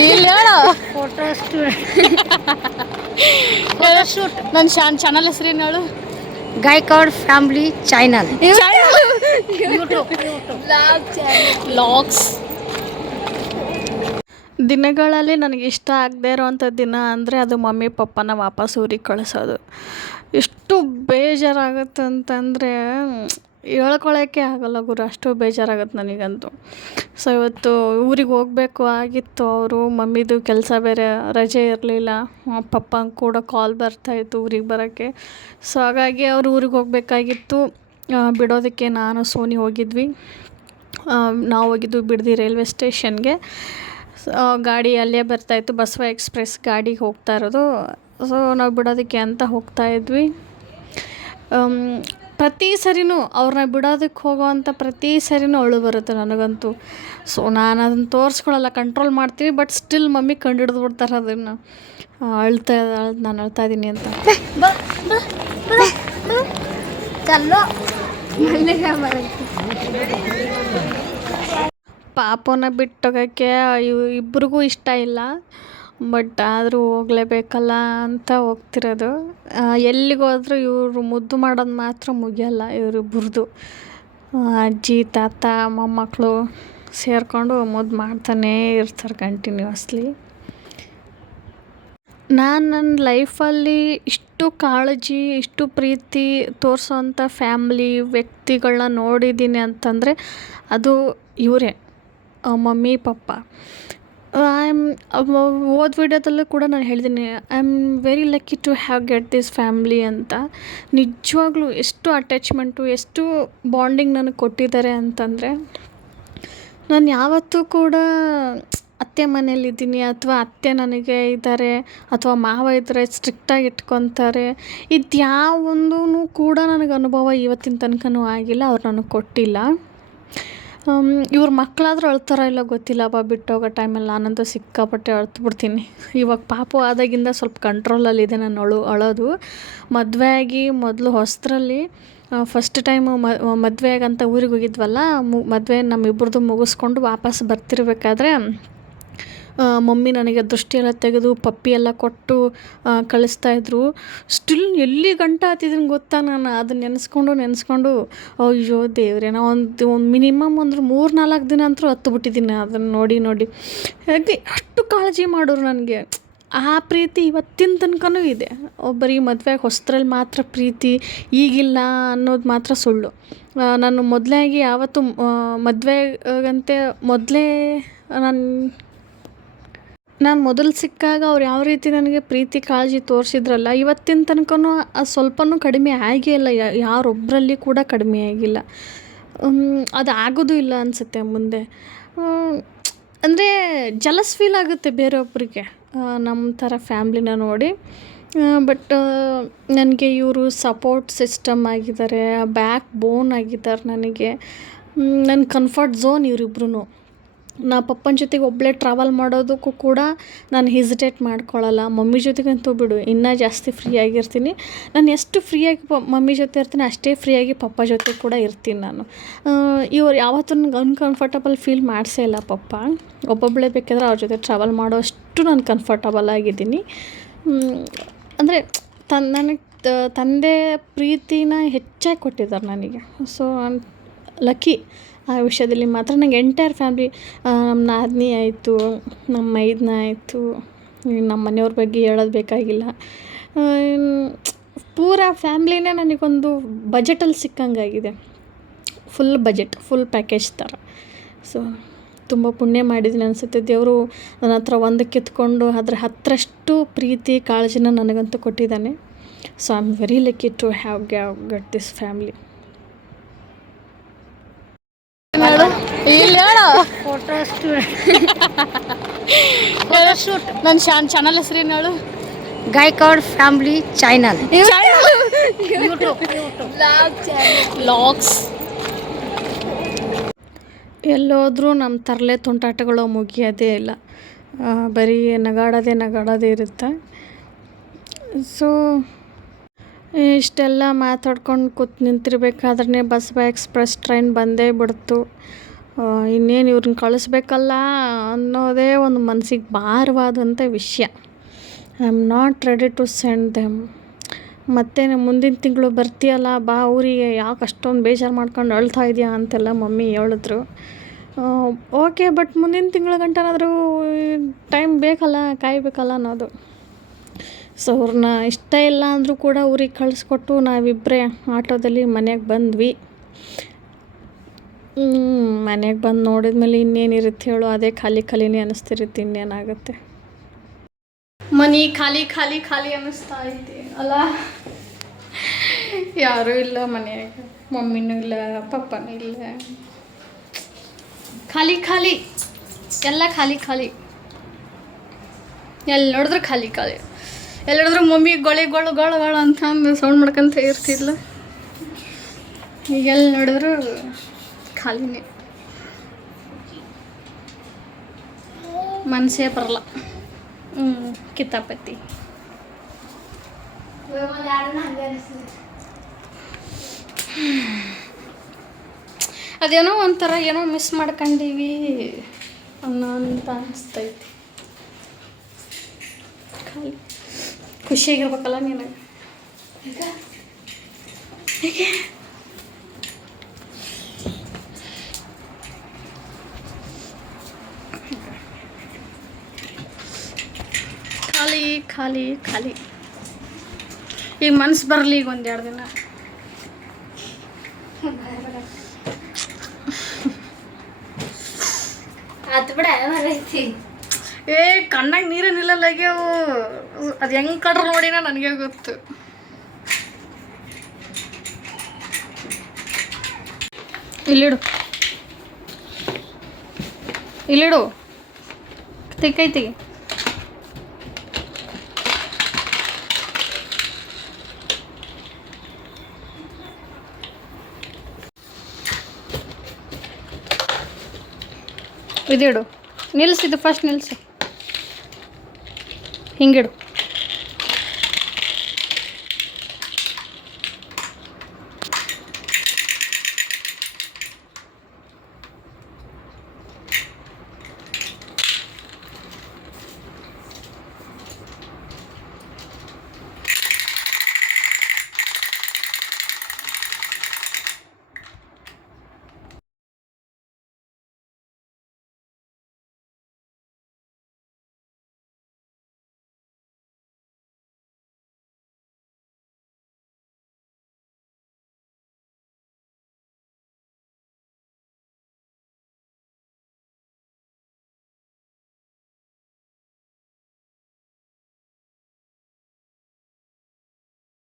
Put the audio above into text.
ಇಲ್ಲ ಹೇಳು. Photo shoot ನನ್ನ ಚಾನಲ್ ಹೆಸರೇನು ಹೇಳು. Gaikwad family channel YouTube vlogs. ದಿನಗಳಲ್ಲಿ ನನಗೆ ಇಷ್ಟ ಆಗದೆ ಇರೋವಂಥ ದಿನ ಅಂದರೆ ಅದು ಮಮ್ಮಿ ಪಪ್ಪನ ವಾಪಸ್ ಊರಿಗೆ ಕಳಿಸೋದು. ಎಷ್ಟು ಬೇಜಾರಾಗುತ್ತೆ ಅಂತಂದರೆ ಹೇಳ್ಕೊಳಕ್ಕೆ ಆಗಲ್ಲ ಗುರು, ಅಷ್ಟು ಬೇಜಾರಾಗುತ್ತೆ ನನಗಂತೂ. ಸೊ ಇವತ್ತು ಊರಿಗೆ ಹೋಗಬೇಕು ಆಗಿತ್ತು. ಅವರು ಮಮ್ಮಿದು ಕೆಲಸ ಬೇರೆ, ರಜೆ ಇರಲಿಲ್ಲ. ಪಪ್ಪಂಗೆ ಕೂಡ ಕಾಲ್ ಬರ್ತಾಯಿತ್ತು ಊರಿಗೆ ಬರೋಕ್ಕೆ. ಸೊ ಹಾಗಾಗಿ ಅವರು ಊರಿಗೆ ಹೋಗಬೇಕಾಗಿತ್ತು. ಬಿಡೋದಕ್ಕೆ ನಾನು ಸೋನಿ ಹೋಗಿದ್ವಿ. ನಾವು ಹೋಗಿದ್ದು ಬಿಡದಿ ರೈಲ್ವೆ ಸ್ಟೇಷನ್ಗೆ. ಗಾಡಿ ಅಲ್ಲೇ ಬರ್ತಾಯಿತ್ತು, ಬಸವ ಎಕ್ಸ್ಪ್ರೆಸ್ ಗಾಡಿಗೆ ಹೋಗ್ತಾ ಇರೋದು. ಸೊ ನಾವು ಬಿಡೋದಕ್ಕೆ ಅಂತ ಹೋಗ್ತಾಯಿದ್ವಿ. ಪ್ರತಿ ಸರಿನೂ ಅವ್ರನ್ನ ಬಿಡೋದಕ್ಕೆ ಹೋಗೋವಂಥ ಪ್ರತಿ ಸರಿನೂ ಅಳು ಬರುತ್ತೆ ನನಗಂತೂ. ಸೊ ನಾನು ಅದನ್ನು ತೋರಿಸ್ಕೊಳ್ಳಲ್ಲ, ಕಂಟ್ರೋಲ್ ಮಾಡ್ತೀವಿ. ಬಟ್ ಸ್ಟಿಲ್ ಮಮ್ಮಿ ಕಂಡು ಬಿಡ್ತಾರೆ ಅದನ್ನು. ನಾನು ಅಳ್ತಾ ಇದ್ದೀನಿ ಅಂತ. ಪಾಪನ ಬಿಟ್ಟೋಗೋಕ್ಕೆ ಇಬ್ರಿಗೂ ಇಷ್ಟ ಇಲ್ಲ. ಬಟ್ ಆದರೂ ಹೋಗಲೇಬೇಕಲ್ಲ ಅಂತ ಹೋಗ್ತಿರೋದು. ಎಲ್ಲಿಗೋದ್ರೂ ಇವರು ಮುದ್ದು ಮಾಡೋದು ಮಾತ್ರ ಮುಗಿಯಲ್ಲ ಇವರಿಬ್ಬರದು. ಅಜ್ಜಿ ತಾತ ಮೊಮ್ಮಕ್ಕಳು ಸೇರಿಕೊಂಡು ಮುದ್ದು ಮಾಡ್ತಾನೇ ಇರ್ತಾರೆ ಕಂಟಿನ್ಯೂಸ್ಲಿ. ನಾನು ನನ್ನ ಲೈಫಲ್ಲಿ ಇಷ್ಟು ಕಾಳಜಿ, ಇಷ್ಟು ಪ್ರೀತಿ ತೋರಿಸೋವಂಥ ಫ್ಯಾಮ್ಲಿ ವ್ಯಕ್ತಿಗಳನ್ನ ನೋಡಿದ್ದೀನಿ ಅಂತಂದರೆ ಅದು ಇವರೇ, ಮಮ್ಮಿ ಪಪ್ಪ. ಹೋದ ವಿಡಿಯೋದಲ್ಲೂ ಕೂಡ ನಾನು ಹೇಳಿದ್ದೀನಿ, I am very lucky to have get this family ಅಂತ. ನಿಜವಾಗ್ಲೂ ಎಷ್ಟು ಅಟ್ಯಾಚ್ಮೆಂಟು, ಎಷ್ಟು ಬಾಂಡಿಂಗ್ ನನಗೆ ಕೊಟ್ಟಿದ್ದಾರೆ ಅಂತಂದರೆ, ನಾನು ಯಾವತ್ತೂ ಕೂಡ ಅತ್ತೆ ಮನೇಲಿದ್ದೀನಿ ಅಥವಾ ಅತ್ತೆ ನನಗೆ ಇದ್ದಾರೆ ಅಥವಾ ಮಾವ ಇದ್ದರೆ ಸ್ಟ್ರಿಕ್ಟಾಗಿ ಇಟ್ಕೊತಾರೆ, ಇದು ಯಾವೊಂದೂ ಕೂಡ ನನಗೆ ಅನುಭವ ಇವತ್ತಿನ ತನಕನೂ ಆಗಿಲ್ಲ. ಅವ್ರು ನನಗೆ ಕೊಟ್ಟಿಲ್ಲ. ಇವ್ರ ಮಕ್ಕಳಾದ್ರೂ ಅಳ್ತಾರೋ ಇಲ್ಲ ಗೊತ್ತಿಲ್ಲ. ಬಿಟ್ಟೋಗೋ ಟೈಮಲ್ಲಿ ನಾನಂತೂ ಸಿಕ್ಕಾಪಟ್ಟೆ ಅಳ್ತ್ಬಿಡ್ತೀನಿ. ಇವಾಗ ಪಾಪು ಆದಾಗಿಂದ ಸ್ವಲ್ಪ ಕಂಟ್ರೋಲಲ್ಲಿದೆ ನಾನು ಅಳೋದು. ಮದುವೆ ಆಗಿ ಮೊದಲು ಹೊಸದ್ರಲ್ಲಿ ಫಸ್ಟ್ ಟೈಮು ಮದುವೆಗಂತ ಊರಿಗೆ ಹೋಗಿದ್ವಲ್ಲ, ಮದುವೆ ನಮ್ಮಿಬ್ಬರದು ಮುಗಿಸ್ಕೊಂಡು ವಾಪಸ್ ಬರ್ತಿರ್ಬೇಕಾದ್ರೆ ಮಮ್ಮಿ ನನಗೆ ದೃಷ್ಟಿ ಎಲ್ಲ ತೆಗೆದು ಪಪ್ಪಿ ಎಲ್ಲ ಕೊಟ್ಟು ಕಳಿಸ್ತಾಯಿದ್ರು. ಸ್ಟಿಲ್ ಎಲ್ಲಿ ಗಂಟೆ ಹತ್ತಿದ್ದೀನಿ ಗೊತ್ತಾ, ನಾನು ಅದನ್ನ ನೆನೆಸ್ಕೊಂಡು ಅಯ್ಯೋ ದೇವ್ರೆ, ನಾ ಒಂದು ಮಿನಿಮಮ್ ಅಂದ್ರೆ 3-4 ದಿನ ಅಂತೂ ಹತ್ತುಬಿಟ್ಟಿದ್ದೀನಿ ಅದನ್ನು ನೋಡಿ. ಹಾಗೆ ಅಷ್ಟು ಕಾಳಜಿ ಮಾಡೋರು ನನಗೆ. ಆ ಪ್ರೀತಿ ಇವತ್ತಿನ ತನಕನೂ ಇದೆ. ಬರೀ ಮದುವೆಗೆ ಹೊಸದ್ರಲ್ಲಿ ಮಾತ್ರ ಪ್ರೀತಿ, ಈಗಿಲ್ಲ ಅನ್ನೋದು ಮಾತ್ರ ಸುಳ್ಳು. ನಾನು ಮೊದಲಾಗಿ ಯಾವತ್ತು ಮದುವೆಗಂತೆ ಮೊದಲೇ ನಾನು ಮೊದಲು ಸಿಕ್ಕಾಗ ಅವ್ರು ಯಾವ ರೀತಿ ನನಗೆ ಪ್ರೀತಿ ಕಾಳಜಿ ತೋರಿಸಿದ್ರಲ್ಲ, ಇವತ್ತಿನ ತನಕನೂ ಅದು ಸ್ವಲ್ಪನೂ ಕಡಿಮೆ ಆಗೇ ಇಲ್ಲ. ಯಾರೊಬ್ಬರಲ್ಲಿ ಕೂಡ ಕಡಿಮೆ ಆಗಿಲ್ಲ. ಅದು ಆಗೋದು ಇಲ್ಲ ಅನಿಸುತ್ತೆ ಮುಂದೆ. ಅಂದರೆ ಜಲಸ್ ಫೀಲ್ ಆಗುತ್ತೆ ಬೇರೊಬ್ಬರಿಗೆ ನಮ್ಮ ಥರ ಫ್ಯಾಮ್ಲಿನ ನೋಡಿ. ಬಟ್ ನನಗೆ ಇವರು ಸಪೋರ್ಟ್ ಸಿಸ್ಟಮ್ ಆಗಿದ್ದಾರೆ, ಬ್ಯಾಕ್ ಬೋನ್ ಆಗಿದ್ದಾರೆ ನನಗೆ. ನನ್ನ ಕಂಫರ್ಟ್ ಝೋನ್ ಇವರಿಬ್ರು. ನಾ ಪಪ್ಪನ ಜೊತೆಗೆ ಒಬ್ಬಳೇ ಟ್ರಾವೆಲ್ ಮಾಡೋದಕ್ಕೂ ಕೂಡ ನಾನು ಹೆಸಿಟೇಟ್ ಮಾಡ್ಕೊಳ್ಳಲ್ಲ. ಮಮ್ಮಿ ಜೊತೆಗಂತೂ ಬಿಡು, ಇನ್ನೂ ಜಾಸ್ತಿ ಫ್ರೀಯಾಗಿರ್ತೀನಿ. ನಾನು ಎಷ್ಟು ಫ್ರೀಯಾಗಿ ಮಮ್ಮಿ ಜೊತೆ ಇರ್ತೀನಿ ಅಷ್ಟೇ ಫ್ರೀಯಾಗಿ ಪಪ್ಪ ಜೊತೆ ಕೂಡ ಇರ್ತೀನಿ ನಾನು. ಇವ್ರು ಯಾವತ್ತೂ ನನಗೆ ಅನ್ಕಂಫರ್ಟಬಲ್ ಫೀಲ್ ಮಾಡಿಸೇ ಇಲ್ಲ ಪಪ್ಪ. ಒಬ್ಬೊಬ್ಬಳೇ ಬೇಕಾದ್ರೆ ಅವ್ರ ಜೊತೆ ಟ್ರಾವೆಲ್ ಮಾಡೋ ಅಷ್ಟು ನಾನು ಕಂಫರ್ಟಬಲ್ ಆಗಿದ್ದೀನಿ. ಅಂದರೆ ನನಗೆ ತಂದೆ ಪ್ರೀತಿನ ಹೆಚ್ಚಾಗಿ ಕೊಟ್ಟಿದ್ದಾರೆ ನನಗೆ. ಸೊ ಲಕ್ಕಿ ಆ ವಿಷಯದಲ್ಲಿ ಮಾತ್ರ. ನಂಗೆ ಎಂಟೈರ್ ಫ್ಯಾಮ್ಲಿ, ನಮ್ಮ ನಾದಿನಿ ಆಯಿತು, ನಮ್ಮ ಮೈದನ ಆಯಿತು, ನಮ್ಮ ಮನೆಯವ್ರ ಬಗ್ಗೆ ಹೇಳೋದು ಬೇಕಾಗಿಲ್ಲ. ಪೂರಾ ಫ್ಯಾಮ್ಲಿನೇ ನನಗೊಂದು ಬಜೆಟಲ್ಲಿ ಸಿಕ್ಕಂಗಾಗಿದೆ. ಫುಲ್ ಬಜೆಟ್, ಫುಲ್ ಪ್ಯಾಕೇಜ್ ಥರ. ಸೊ ತುಂಬ ಪುಣ್ಯ ಮಾಡಿದ್ದೀನಿ ಅನಿಸುತ್ತೆ. ದೇವರು ನನ್ನ ಹತ್ರ ಒಂದು ಕಿತ್ಕೊಂಡು ಅದರ 10ರಷ್ಟು ಪ್ರೀತಿ ಕಾಳಜಿನ ನನಗಂತೂ ಕೊಟ್ಟಿದ್ದಾನೆ. So I am very lucky to have get this family. ಇಲ್ಲ ಹೇಳು. ಫೋಟೋ ಶೂಟ್ ನನ್ನ ಚಾನಲ್ ಹೆಸರೇನು ಹೇಳು. Gaikwad family channel YouTube logs. ಎಲ್ಲೋದ್ರೂ ನಮ್ಮ ತರಲೆ ತುಂಟಾಟಗಳು ಮುಗಿಯೋದೇ ಇಲ್ಲ. ಬರೀ ನಗಾಡೋದೇ ಇರುತ್ತೆ. ಸೊ ಇಷ್ಟೆಲ್ಲ ಮಾತಾಡ್ಕೊಂಡು ಕೂತು ನಿಂತಿರ್ಬೇಕಾದ್ರೆ ಬಸವ ಎಕ್ಸ್ಪ್ರೆಸ್ ಟ್ರೈನ್ ಬಂದೇ ಬಿಡ್ತು. ಇನ್ನೇನು ಇವ್ರನ್ನ ಕಳಿಸ್ಬೇಕಲ್ಲ ಅನ್ನೋದೇ ಒಂದು ಮನಸ್ಸಿಗೆ ಭಾರವಾದಂಥ ವಿಷಯ. I am not ready to send them. ಮತ್ತು ಮುಂದಿನ ತಿಂಗಳು ಬರ್ತೀಯಲ್ಲ ಬಾ ಊರಿಗೆ, ಯಾಕೆ ಅಷ್ಟೊಂದು ಬೇಜಾರು ಮಾಡ್ಕೊಂಡು ಅಳ್ತಾ ಇದೆಯಾ ಅಂತೆಲ್ಲ ಮಮ್ಮಿ ಹೇಳಿದ್ರು. ಓಕೆ, ಬಟ್ ಮುಂದಿನ ತಿಂಗಳ ಗಂಟನಾದರೂ ಟೈಮ್ ಬೇಕಲ್ಲ, ಕಾಯಬೇಕಲ್ಲ ಅನ್ನೋದು. ಸೊ ಅವ್ರನ್ನ ಇಷ್ಟ ಇಲ್ಲ ಅಂದರೂ ಕೂಡ ಊರಿಗೆ ಕಳಿಸ್ಕೊಟ್ಟು ನಾವಿಬ್ಬರೇ ಆಟೋದಲ್ಲಿ ಮನೆಗೆ ಬಂದ್ವಿ. ಮನೆಗೆ ಬಂದು ನೋಡಿದ್ಮೇಲೆ ಇನ್ನೇನಿರುತ್ತೆ ಹೇಳು, ಅದೇ ಖಾಲಿನೇ ಅನ್ನಿಸ್ತಿರುತ್ತೆ, ಇನ್ನೇನಾಗುತ್ತೆ. ಮನೆ ಖಾಲಿ ಅನ್ನಿಸ್ತಾ ಐತಿ ಅಲ್ಲ. ಯಾರೂ ಇಲ್ಲ ಮನೆಯಾಗ, ಮಮ್ಮಿನೂ ಇಲ್ಲ, ಪಪ್ಪನೂ ಇಲ್ಲ, ಖಾಲಿ ಎಲ್ಲ ಖಾಲಿ. ಎಲ್ಲಿ ನೋಡಿದ್ರು ಖಾಲಿ. ಎಲ್ಲಿ ನೋಡಿದ್ರು ಮಮ್ಮಿ ಗೊಳು ಅಂತ ಅಂದು ಸೌಂಡ್ ಮಾಡ್ಕೊಂತ ಇರ್ತಿದ್ಲು. ಈಗ ಎಲ್ಲಿ ನೋಡಿದ್ರು ಖಾಲಿನೇ, ಮನಸ್ಸೇ ಬರಲ್ಲ. ಕಿತಾಪತಿ ಅದೇನೋ ಒಂಥರ ಏನೋ ಮಿಸ್ ಮಾಡ್ಕೊಂಡೀವಿ ಅಂತ ಅನಿಸ್ತೈತಿ. ಖಾಲಿ ಖುಷಿಯಾಗಿರ್ಬೇಕಲ್ಲ ನಿನಗೆ. ಹೇಗೆ ಖಾಲಿ ಈಗ ಮನ್ಸು ಬರಲಿ, ಈಗ ಒಂದೆರಡು ದಿನ. ಕಣ್ಣಾಗ ನೀರೇ ನಿಲ್ಲಲ್ಲಾಗ್ಯಾವು. ಅದು ಹೆಂಗೆ ಕಡ್ರು ನೋಡಿನ ನನಗೆ ಗೊತ್ತು. ಇಲ್ಲಿಡು ತೆಕ್ಕೈತಿ. ಇದಿಡು, ನಿಲ್ಲಿಸಿದ್ದು ಫಸ್ಟ್ ನಿಲ್ಲಿಸು, ಹಿಂಗಿಡು.